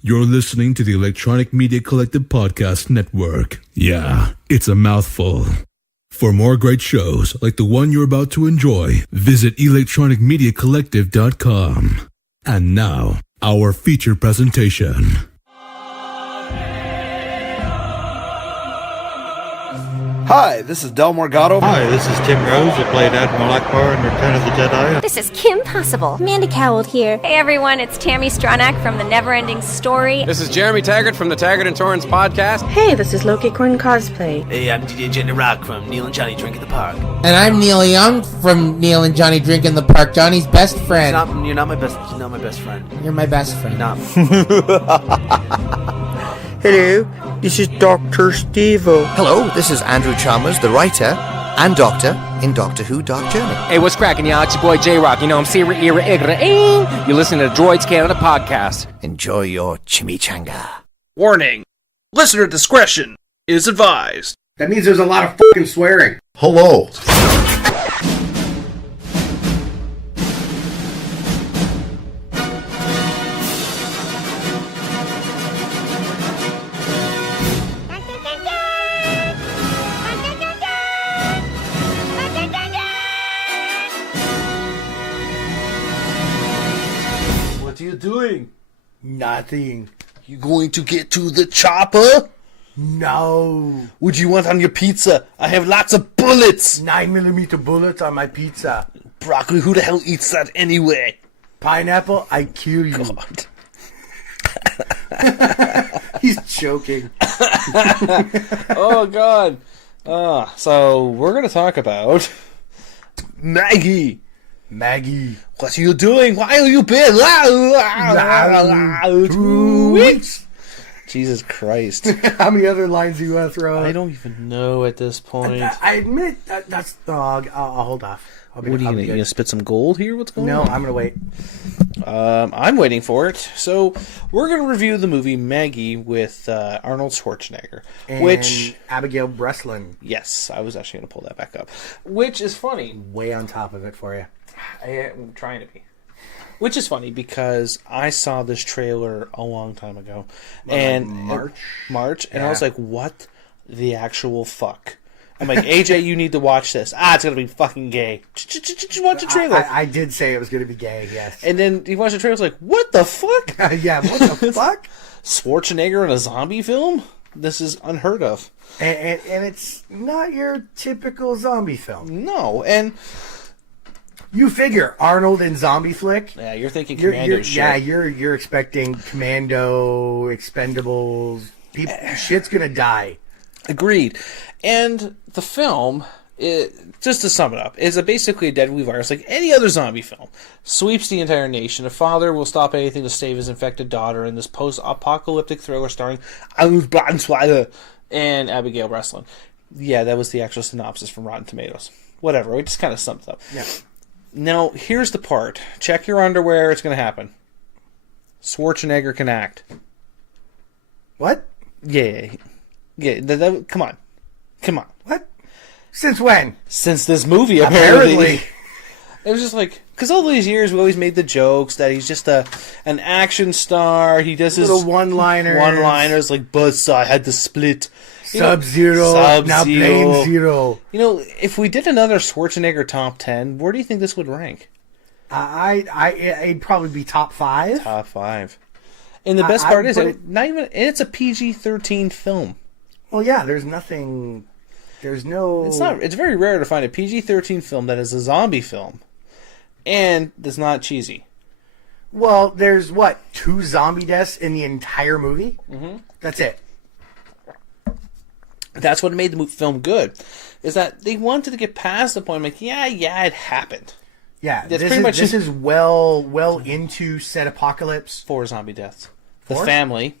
You're listening to the Electronic Media Collective Podcast Network. Yeah, it's a mouthful. For more great shows like the one you're about to enjoy, visit electronicmediacollective.com. And now, our feature presentation. Hi, this is Del Morgado. Hi, this is Tim Rose, who played Admiral Akbar in Return of the Jedi. This is Kim Possible. Mandy Cowell here. Hey everyone, it's Tammy Stronach from The Neverending Story. This is Jeremy Taggart from the Taggart and Torrance podcast. Hey, this is Loki Corn Cosplay. Hey, I'm DJ Jet Rock from Neil and Johnny Drink in the Park. And I'm Neil Young from Neil and Johnny Drink in the Park. Johnny's best friend. You're not my best friend. You're my best friend. No. Hello, this is Dr. Steve-O. Hello, this is Andrew Chalmers, the writer and doctor in Doctor Who Dark Journey. Hey, what's cracking, y'all? It's your boy J-Rock. You know, I'm Sierra Era Igra. You're listening to Droids Canada podcast. Enjoy your chimichanga. Warning. Listener discretion is advised. That means there's a lot of fucking swearing. Hello. What are you doing? Nothing. You going to get to the chopper? No. What do you want on your pizza? I have lots of bullets. 9mm bullets on my pizza. Broccoli, who the hell eats that anyway? Pineapple, I kill you. God. He's joking. Oh, God. So, we're going to talk about Maggie. Maggie. What are you doing? Why are you been? 2 weeks. Jesus Christ. How many other lines do you want to throw out? I don't even know at this point. I admit that's dog. I'll hold off. What are you going to You gonna spit some gold here? What's going on? No, I'm going to wait. I'm waiting for it. So, we're going to review the movie Maggie with Arnold Schwarzenegger. And Abigail Breslin. Yes, I was actually going to pull that back up. Which is funny. Way on top of it for you. I'm trying to be. Which is funny because I saw this trailer a long time ago. March, and I was like, what the actual fuck? I'm like, AJ, you need to watch this. It's going to be fucking gay. Just watch the trailer. I did say it was going to be gay, yes. And then he watched the trailer, I was like, what the fuck? Yeah, what the fuck? Schwarzenegger in a zombie film? This is unheard of. And it's not your typical zombie film. No, and you figure Arnold in zombie flick. Yeah, you're thinking Commando shit. Yeah, you're expecting Commando, Expendables. Shit's gonna die. Agreed. And the film, just to sum it up, is basically a deadly virus like any other zombie film. Sweeps the entire nation. A father will stop anything to save his infected daughter in this post-apocalyptic thriller starring Arnold and Abigail Breslin. Yeah, that was the actual synopsis from Rotten Tomatoes. Whatever, it just kind of sums up. Yeah. Now, here's the part. Check your underwear, it's going to happen. Schwarzenegger can act. What? Yeah. Come on. What? Since when? Since this movie, apparently. It was just like, because all these years we always made the jokes that he's just an action star. He does his little one-liners like Buzzsaw, I had to split. Sub-Zero, now Blame Zero. You know, if we did another Schwarzenegger top 10, where do you think this would rank? It'd probably be top 5. Top 5. And the best part is, it's a PG-13 film. Well, yeah, there's nothing. There's no. It's very rare to find a PG-13 film that is a zombie film, and that's not cheesy. Well, there's 2 zombie deaths in the entire movie. Mm-hmm. That's it. That's what made the film good, is that they wanted to get past the point. Like, yeah, it happened. Yeah, this is well into set apocalypse. 4 zombie deaths. 4? The family.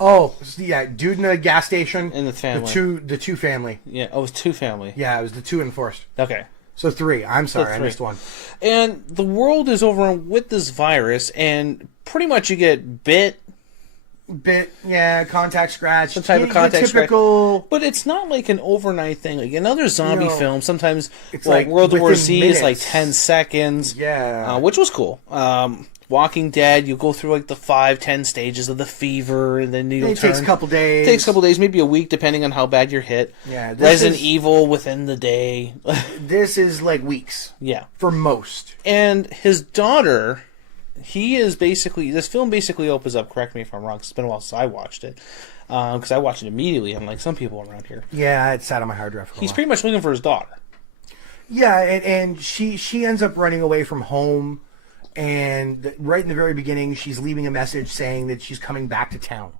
Oh, yeah, dude in the gas station. And the family. The two family. Yeah, it was 2 family. Yeah, it was the 2 enforced. Okay. So 3. I'm sorry, I missed 1. And the world is overrun with this virus, and pretty much you get bit, contact scratch. Some type of contact typical... scratch. But it's not like an overnight thing. Like another zombie film, sometimes it's like World War Z minutes. is like 10 seconds. Yeah. Which was cool. Walking Dead, you go through like the 5-10 stages of the fever, and then it takes a couple days. It takes a couple days, maybe a week, depending on how bad you're hit. Yeah, Resident Evil within the day. This is like weeks. Yeah, for most. And his daughter, this film basically opens up. Correct me if I'm wrong. 'Cause it's been a while since I watched it. Because I watched it immediately, unlike some people around here. Yeah, it sat on my hard drive for a while. He's pretty much looking for his daughter. Yeah, and she ends up running away from home, and right in the very beginning, she's leaving a message saying that she's coming back to town.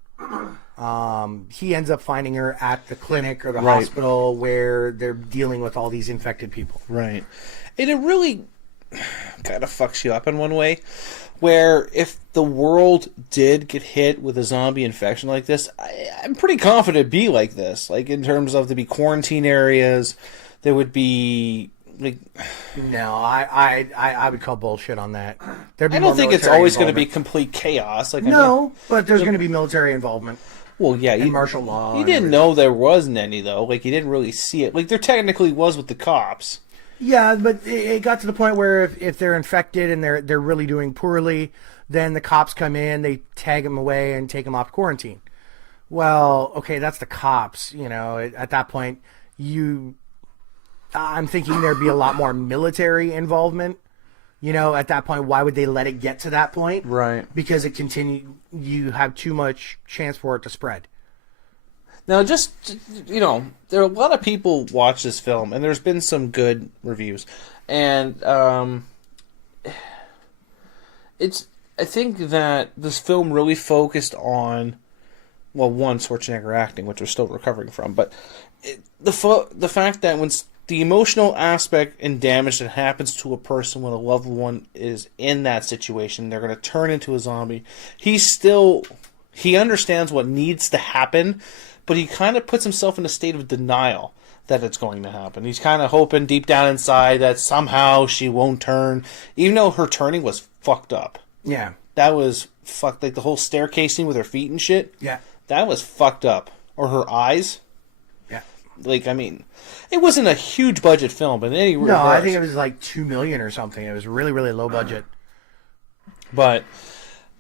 He ends up finding her at the clinic or the hospital where they're dealing with all these infected people. Right. And it really kind of fucks you up in one way, where if the world did get hit with a zombie infection like this, I'm pretty confident it'd be like this. Like, in terms of there'd be quarantine areas, there would be... No, I would call bullshit on that. I don't think it's always going to be complete chaos. Like, but there's going to be military involvement. Well, yeah, and martial law. You didn't know there wasn't any, though. Like, you didn't really see it. Like, there technically was with the cops. Yeah, but it got to the point where if they're infected and they're really doing poorly, then the cops come in, they tag them away and take them off quarantine. Well, okay, that's the cops. At that point, I'm thinking there'd be a lot more military involvement. At that point, why would they let it get to that point? Right. Because you have too much chance for it to spread. Now, there are a lot of people watch this film, and there's been some good reviews. And I think that this film really focused on, well, one, Schwarzenegger acting, which we're still recovering from, but the fact that when the emotional aspect and damage that happens to a person when a loved one is in that situation, they're going to turn into a zombie. He understands what needs to happen, but he kind of puts himself in a state of denial that it's going to happen. He's kind of hoping deep down inside that somehow she won't turn, even though her turning was fucked up. Yeah. That was fucked. Like the whole staircase scene with her feet and shit. Yeah. That was fucked up. Or her eyes. Yeah. It wasn't a huge budget film, but in any regards. No, I think it was like $2 million or something. It was really, really low budget. But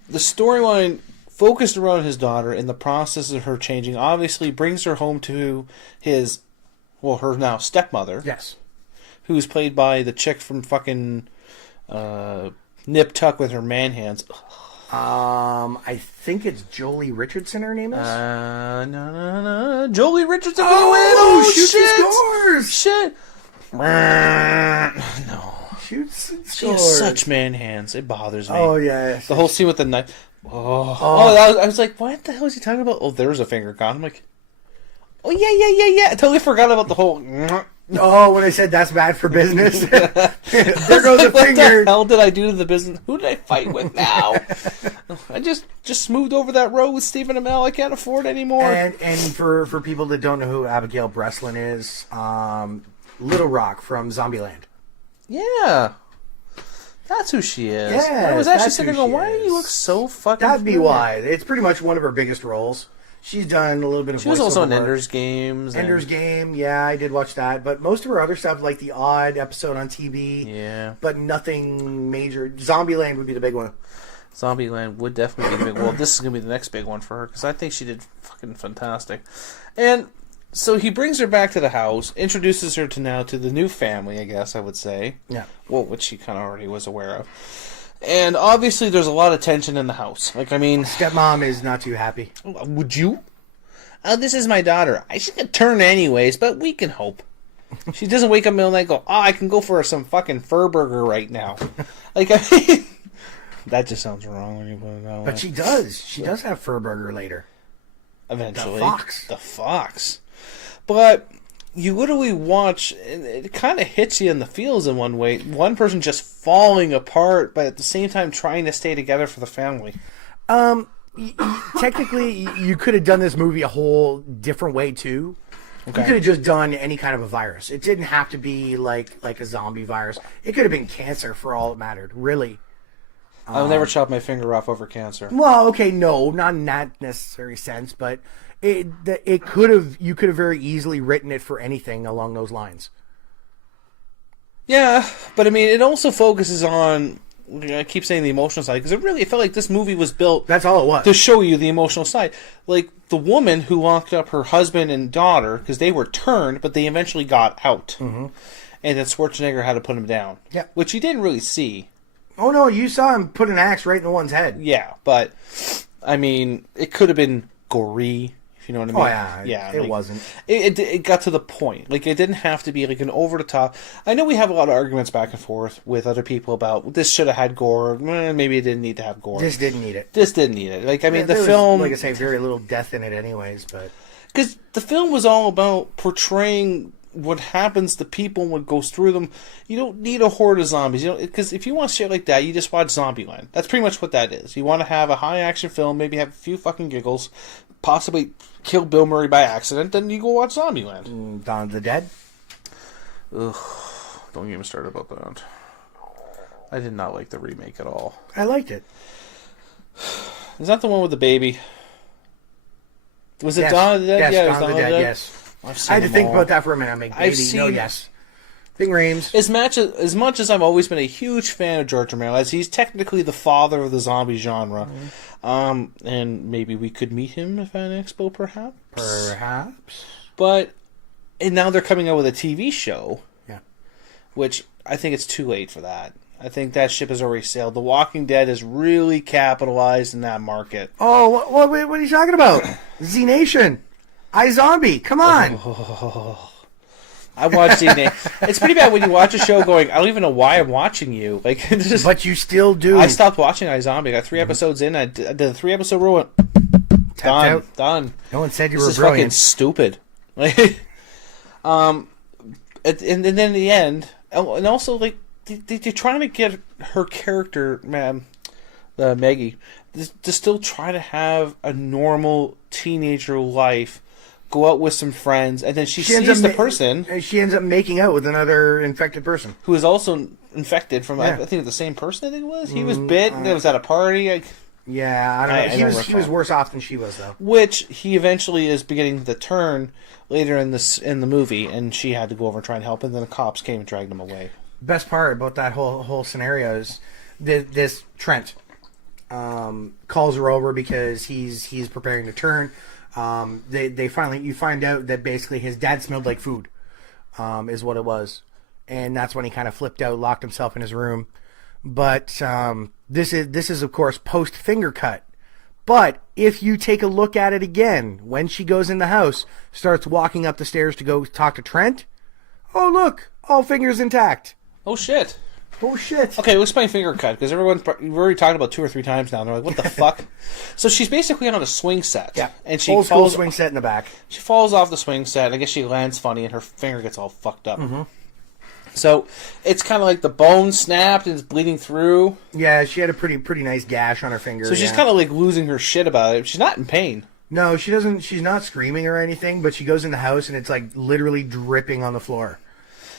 the storyline focused around his daughter and the process of her changing obviously brings her home to her now stepmother. Yes. Who's played by the chick from fucking Nip Tuck with her man hands. I think it's Jolie Richardson, her name is? No. Jolie Richardson for the win! Oh, shoots shit! and scores! Shit! No. Shoots and scores. She has such man hands. It bothers me. Oh, yeah. The whole scene with the knife. I was like, what the hell is he talking about? Oh, there's a finger gone. I'm like, oh, yeah. I totally forgot about the whole... Oh, when I said that's bad for business. There goes a finger. What the hell did I do to the business? Who did I fight with now? I just smoothed over that road with Stephen Amell. I can't afford anymore. And for people that don't know who Abigail Breslin is, Little Rock from Zombieland. Yeah. That's who she is. Yeah, I was actually sitting there going, why do you look so fucking That'd be familiar? why. It's pretty much one of her biggest roles. She's done a little bit of She was also in voiceover work. Ender's Games. Ender's Game, yeah, I did watch that. But most of her other stuff, like the odd episode on TV. Yeah. But nothing major. Zombieland would be the big one. Zombieland would definitely be the big one. Well, this is going to be the next big one for her, because I think she did fucking fantastic. And so he brings her back to the house, introduces her to the new family, I guess I would say. Yeah. Well, which she kind of already was aware of. And obviously there's a lot of tension in the house. Stepmom is not too happy. Would you? Oh, this is my daughter. I should turn anyways, but we can hope. She doesn't wake up in the middle of the night and go, I can go for some fucking fur burger right now. That just sounds wrong when you put it that way. But she does. She does have fur burger later. Eventually. The fox. But you literally watch, and it kind of hits you in the feels in one way. One person just falling apart, but at the same time trying to stay together for the family. Technically, you could have done this movie a whole different way, too. Okay. You could have just done any kind of a virus. It didn't have to be like a zombie virus. It could have been cancer for all it mattered, really. I'll never chop my finger off over cancer. Well, okay, no, not in that necessary sense, but you could have very easily written it for anything along those lines. Yeah, but I mean, it also focuses on I keep saying the emotional side because it felt like this movie was built. That's all it was, to show you the emotional side. Like the woman who locked up her husband and daughter because they were turned, but they eventually got out, and then Schwarzenegger had to put him down. Yeah, which you didn't really see. Oh no, you saw him put an axe right in the one's head. Yeah, but I mean, it could have been gory. You know what I mean? Oh, yeah. It wasn't. It got to the point. Like, it didn't have to be, like, an over-the-top... I know we have a lot of arguments back and forth with other people about this should have had gore. Maybe it didn't need to have gore. This didn't need it. Like, I mean, the there film... was, like I say, very little death in it anyways, but... Because the film was all about portraying what happens to people and what goes through them. You don't need a horde of zombies. Because if you want shit like that, you just watch Zombieland. That's pretty much what that is. You want to have a high-action film, maybe have a few fucking giggles, possibly kill Bill Murray by accident, then you go watch Zombieland. Dawn of the Dead? Ugh, don't get me started about that. I did not like the remake at all. I liked it. Is that the one with the baby? Was it Yes. Dawn of the Dead? Yes, Yeah, Dawn of the Dead, yes. I've I had to them think all. about that for a minute. I'm like, baby, no, yes. Ving Rhames. As much as I've always been a huge fan of George Romero, as he's technically the father of the zombie genre, and maybe we could meet him at an expo, perhaps. But and now they're coming out with a TV show, which I think it's too late for that. I think that ship has already sailed. The Walking Dead is really capitalized in that market. Oh, what are you talking about? Z Nation, iZombie, come on. I watched DNA. It's pretty bad when you watch a show going, I don't even know why I'm watching you. Like, but you still do. I stopped watching iZombie. I got 3 episodes in. I did a 3-episode rule. Done. No one said you this were is brilliant. Fucking stupid. And then in the end, and also like they're trying to get her character, Maggie, to still try to have a normal teenager life. Go out with some friends, and then she sees the person. She ends up making out with another infected person. Who is also infected from, I think, the same person, I think it was. He was bit, and it was at a party. I don't know. He was worse off than she was, though. Which he eventually is beginning to turn later in the movie, and she had to go over and try and help, and then the cops came and dragged him away. Best part about that whole scenario is this Trent calls her over because he's preparing to turn. You find out that basically his dad smelled like food, is what it was, and that's when he kind of flipped out, locked himself in his room. But this is of course post finger cut. But if you take a look at it again, when she goes in the house, starts walking up the stairs to go talk to Trent, oh look, all fingers intact. Oh shit. Oh shit. Okay, let's explain finger cut, because we've already talked about 2 or 3 times now, and they're like, what the fuck? So she's basically on a swing set. Yeah, and she old school swing set in the back. She falls off the swing set, I guess she lands funny, and her finger gets all fucked up. So it's kind of like the bone snapped and it's bleeding through. Yeah, she had a pretty nice gash on her finger. So she's kind of like losing her shit about it. She's not in pain. No, she doesn't. She's not screaming or anything, but she goes in the house and it's like literally dripping on the floor.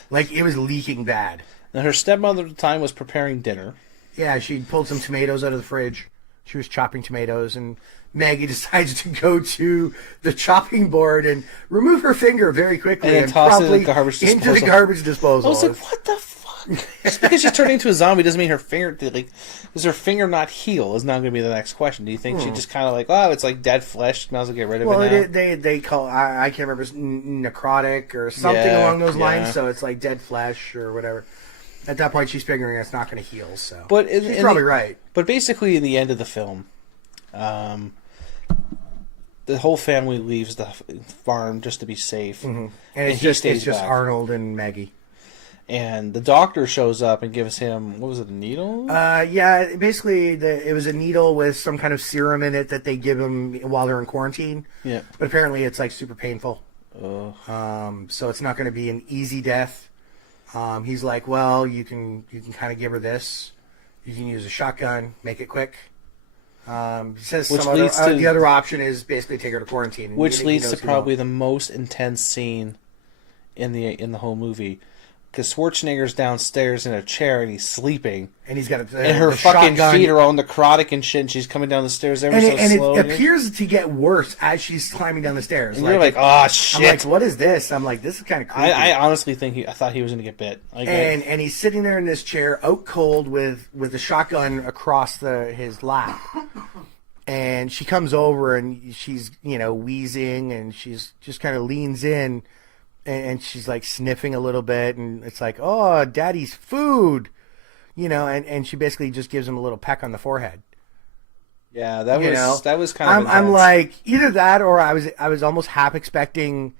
Like it was leaking bad. Now her stepmother at the time was preparing dinner. Yeah, she pulled some tomatoes out of the fridge. She was chopping tomatoes, and Maggie decides to go to the chopping board and remove her finger very quickly and toss it in the garbage disposal. Into the garbage disposal. I was like, what the fuck? Just because she's turning into a zombie doesn't mean her finger, does her finger not heal is now going to be the next question. Do you think she just kind of like, oh, it's like dead flesh, might as well get rid of it now? They call, I can't remember, necrotic or something along those lines, so it's like dead flesh or whatever. At that point, she's figuring it's not going to heal, so she's probably right. But basically, in the end of the film, the whole family leaves the farm just to be safe, and it's just Arnold and Maggie. And the doctor shows up and gives him, what was it, a needle? Yeah, basically it was a needle with some kind of serum in it that they give him while they're in quarantine. Yeah, but apparently it's like super painful. So it's not going to be an easy death. He's like, well, you can kind of give her this. You can use a shotgun, make it quick. He says the other option is basically take her to quarantine. Which leads to probably the most intense scene in the whole movie, because Schwarzenegger's downstairs in a chair and he's sleeping. And he's got and her fucking feet are all necrotic and shit, and she's coming down the stairs ever so slow. And it appears to get worse as she's climbing down the stairs. And you're like, oh, shit. I'm like, what is this? I'm like, this is kind of creepy. I honestly think I thought he was going to get bit. And he's sitting there in this chair, out cold, with a shotgun across his lap. And she comes over, and she's, wheezing, and she's just kind of leans in, and she's like sniffing a little bit, and it's like, oh, daddy's food. And she basically just gives him a little peck on the forehead. Yeah, that was kind of. I'm like, either that, or I was almost half expecting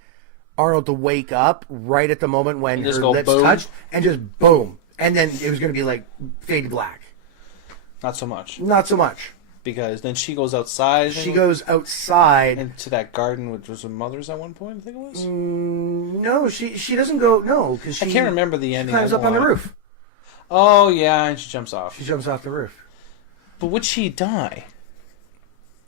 Arnold to wake up right at the moment when her lips touched, and just boom, and then it was going to be like fade black. Not so much. Because then she goes outside. She goes outside into that garden, which was her mother's at one point. I think it was. No, she doesn't go. No, because I can't remember the ending. She climbs up on the roof. Oh, yeah, and she jumps off. She jumps off the roof. But would she die?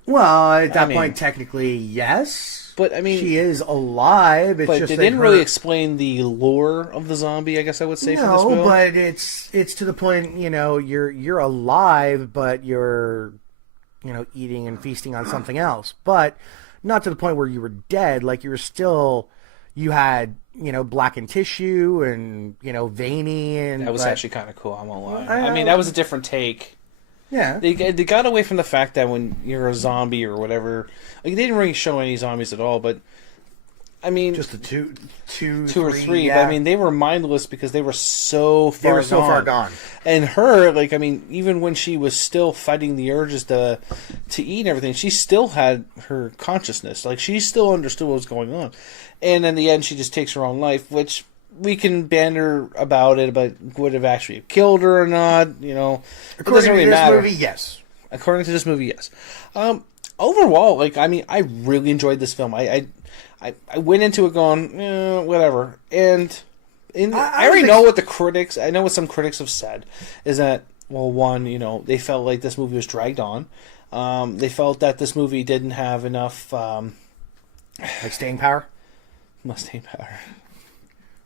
Well, at that point, technically, yes. But, I mean... she is alive. It's but just they didn't really explain the lore of the zombie, I guess I would say, for this film. No, but it's to the point, you're alive, but you're, eating and feasting on something else. But not to the point where you were dead. Like, you were still... You had... blackened tissue and, veiny. And that was actually kind of cool, I won't lie. I mean, that was a different take. Yeah. They got away from the fact that when you're a zombie or whatever, like, they didn't really show any zombies at all, but, I mean... Just the two or three, yeah. But, I mean, they were mindless because they were so far gone. They were so far gone. And her, like, I mean, even when she was still fighting the urges to eat and everything, she still had her consciousness. Like, she still understood what was going on. And in the end, she just takes her own life, which we can banter about it, but would have actually killed her or not, It doesn't really matter. According to this movie, yes. According to this movie, yes. Overall, like, I mean, I really enjoyed this film. I went into it going, whatever. And I already know what the critics, I know what some critics have said, is that, well, one, they felt like this movie was dragged on. They felt that this movie didn't have enough... like staying power? Mustaine power.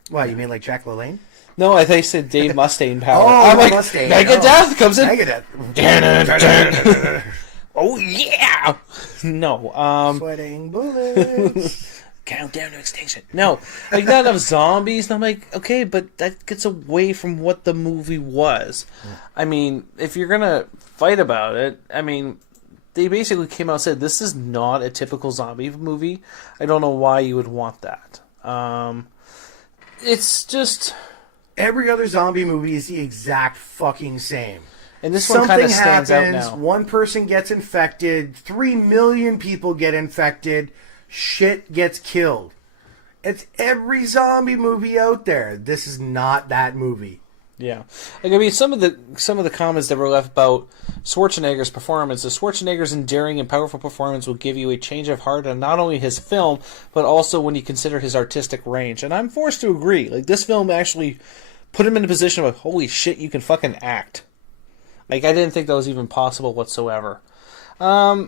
What, you mean like Jack LaLanne? No, I think you said Dave Mustaine power. Oh, I'm like, Mustaine. Megadeth comes in. Megadeth. Oh, yeah! No, Sweating bullets. Countdown to extinction. No, like, not enough zombies. And I'm like, okay, but that gets away from what the movie was. I mean, if you're gonna fight about it, I mean... They basically came out and said, this is not a typical zombie movie. I don't know why you would want that. It's just... Every other zombie movie is the exact fucking same. And this one kind of stands out now. One person gets infected, 3 million people get infected, shit gets killed. It's every zombie movie out there. This is not that movie. Yeah, like, I mean, some of the comments that were left about Schwarzenegger's performance is Schwarzenegger's endearing and powerful performance will give you a change of heart on not only his film, but also when you consider his artistic range. And I'm forced to agree. Like, this film actually put him in a position of, holy shit, you can fucking act. Like, I didn't think that was even possible whatsoever. A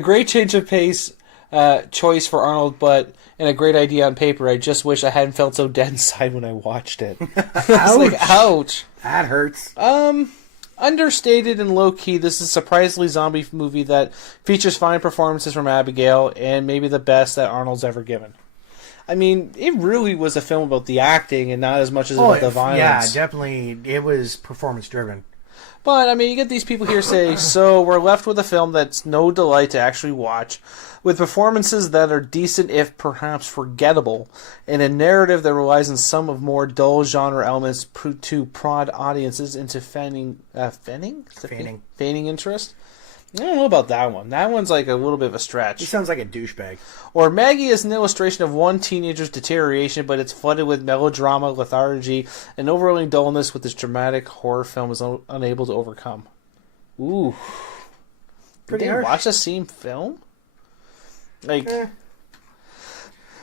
great change of pace choice for Arnold, but... And a great idea on paper. I just wish I hadn't felt so dead inside when I watched it. I was like, ouch. That hurts. Understated and low-key, this is a surprisingly zombie movie that features fine performances from Abigail and maybe the best that Arnold's ever given. I mean, it really was a film about the acting and not as much as about the violence. Yeah, definitely. It was performance-driven. But, I mean, you get these people here say, so we're left with a film that's no delight to actually watch, with performances that are decent if perhaps forgettable, and a narrative that relies on some of more dull genre elements to prod audiences into feigning interest. I don't know about that one. That one's like a little bit of a stretch. He sounds like a douchebag. Or Maggie is an illustration of one teenager's deterioration, but it's flooded with melodrama, lethargy, and overwhelming dullness with this dramatic horror film is unable to overcome. Ooh. Did they watch the same film? Like, you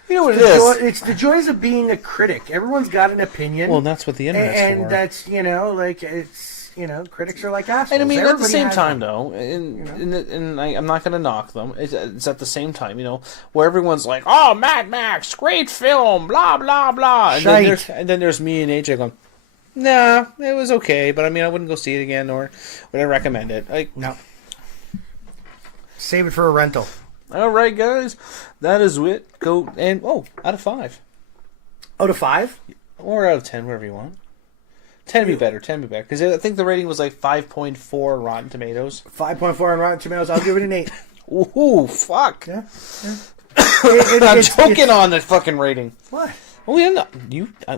know what it is. It's the joys of being a critic. Everyone's got an opinion. Well, that's what the internet's for. And that's, like, it's... critics are like assholes. And I mean, at the Everybody same has time, them. though, I'm not going to knock them. It's at the same time, where everyone's like, "Oh, Mad Max, great film, blah blah blah," and then there's me and AJ going, "Nah, it was okay, but I mean, I wouldn't go see it again, or would I recommend it?" No. Save it for a rental. All right, guys, that is it. Go and out of 5. Out of 5? Or out of 10, wherever you want. 10 would be better. Because I think the rating was like 5.4 Rotten Tomatoes. 5.4 on Rotten Tomatoes. I'll give it an 8. Ooh, fuck. Yeah. I'm joking on the fucking rating. What? Oh, yeah, no.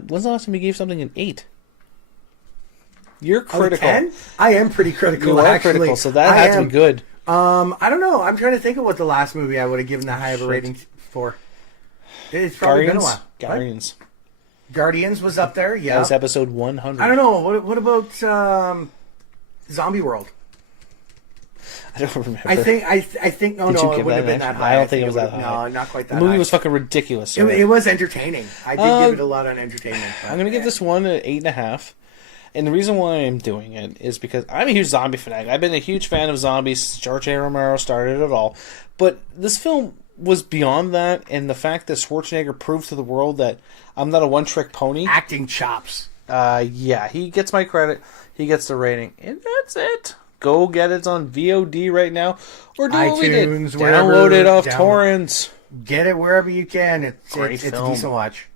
When's the last time you gave something an 8? You're critical. 10? I am pretty critical, you are actually. critical, so that has to be good. I don't know. I'm trying to think of what the last movie I would have given that high of a rating for. It's probably been a while. Guardians was up there, yeah. That was episode 100. I don't know. What about Zombie World? I don't remember. I think no, it wouldn't have been that high. I don't think it was that high. No, not quite that high. The movie was fucking ridiculous. So it was entertaining. I did give it a lot on entertainment. I'm going to give this one an 8.5. And the reason why I'm doing it is because I'm a huge zombie fanatic. I've been a huge fan of zombies. George A. Romero started it all. But this film was beyond that, and the fact that Schwarzenegger proved to the world that I'm not a one-trick pony. Acting chops. Yeah, he gets my credit. He gets the rating. And that's it. Go get it. It's on VOD right now. Or do what we did. Download it off torrents. Get it wherever you can. It's a decent watch.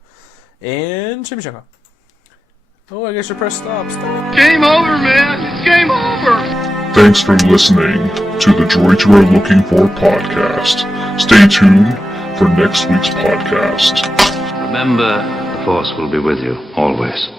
And Chimichanga. Oh, I guess you press stop. Game over, man. It's game over. Thanks for listening to the Droids You Are Looking For podcast. Stay tuned for next week's podcast. Remember, the Force will be with you always.